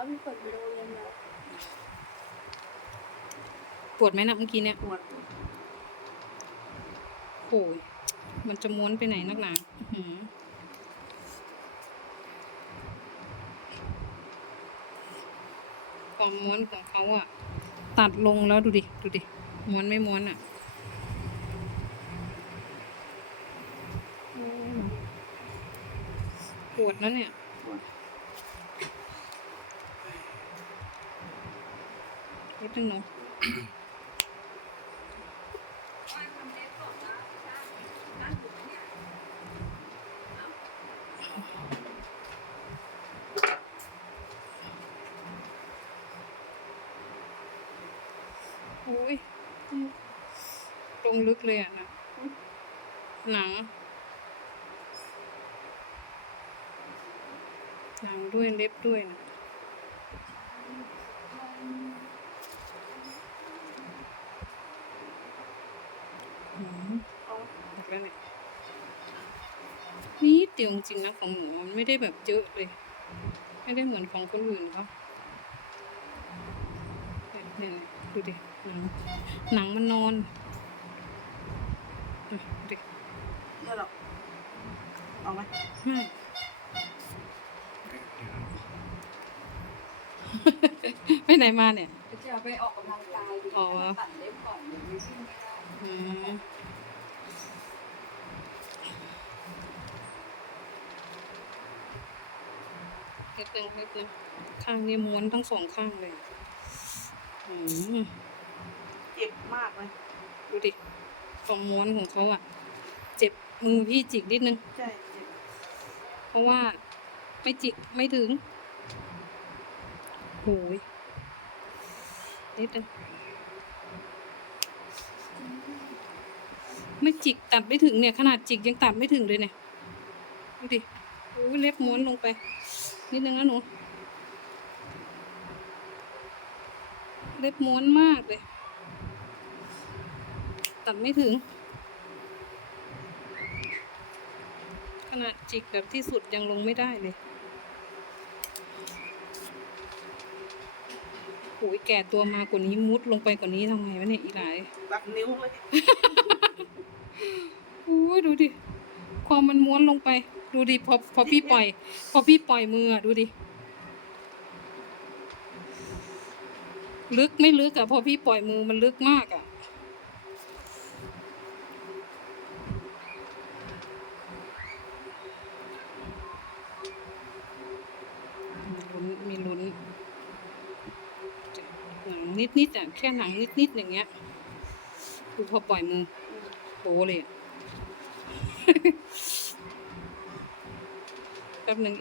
ว่าพี่ฝนไปโรงเรียนมาปวดไหมนะเมื่อกี้เนี่ยปวดโอ้ยมันจะม้วนไปไหนนักหนาอื้อหือความม้วนของเขาอะตัดลงแล้วดูดิ ดูดิ ม้วนไม่ม้วนอะอืมปวดแล้วเนี่ยปวด นิดนึงเนาะโอ้ยตรงลึกเลยอะนะหนัง หนังด้วยเล็บด้วยนะหืม เอา อีกแล้วเนี่ยนี่เดียวจริงๆนะของหนูมันไม่ได้แบบเยอะเลย ไม่ได้เหมือนของคนอื่นเขาเนี่ยเนี่ยดูดิหนังหนังมันนอนอะดูดิเดี๋ยวหรอกเอาไหมไม่ไปไหนมาเนี่ยจะไปออกกำลังกายดิอ๋อ ตัดเล็บก่อนเดี๋ยวไม่ชิ่งไม่ได้ อืม เฮ็ดนึงเฮ็ดนึงข้างนี้ม้วนทั้งสองข้างเลยอืมเจ็บมากเลยดูดิความม้วนของเขาอะเจ็บมือพี่จิกนิดนึง ใช่เจ็บเพราะว่าไม่จิกไม่ถึงโหยนิดนึงไม่จิกตัดไม่ถึงเนี่ย ขนาดจิกยังตัดไม่ถึงเลยเนี่ย ดูดิโอ้ยเล็บม้วนลงไป นิดนึงนะหนู เล็บม้วนมากเลย ตัดไม่ถึง ขนาดจิกแบบที่สุดยังลงไม่ได้เลยโอ้ยแก่ตัวมากว่านี้มุดลงไปกว่านี้ทำไงวะเนี่ยอีหลายตัดนิ้วเลยโอ้ยดูดิ ความมันม้วนลงไป ดูดิพอพอพี่ปล่อย พอพี่ปล่อยมืออะดูดิ ลึกไม่ลึกอะพอพี่ปล่อยมือมันลึกมากอะมีลุ้นมีลุ้นหนังนิดนิดๆอะแค่หนังนิดนิดๆอย่างเงี้ยดูพอปล่อยมือโตเลย แป๊บหนึ่ง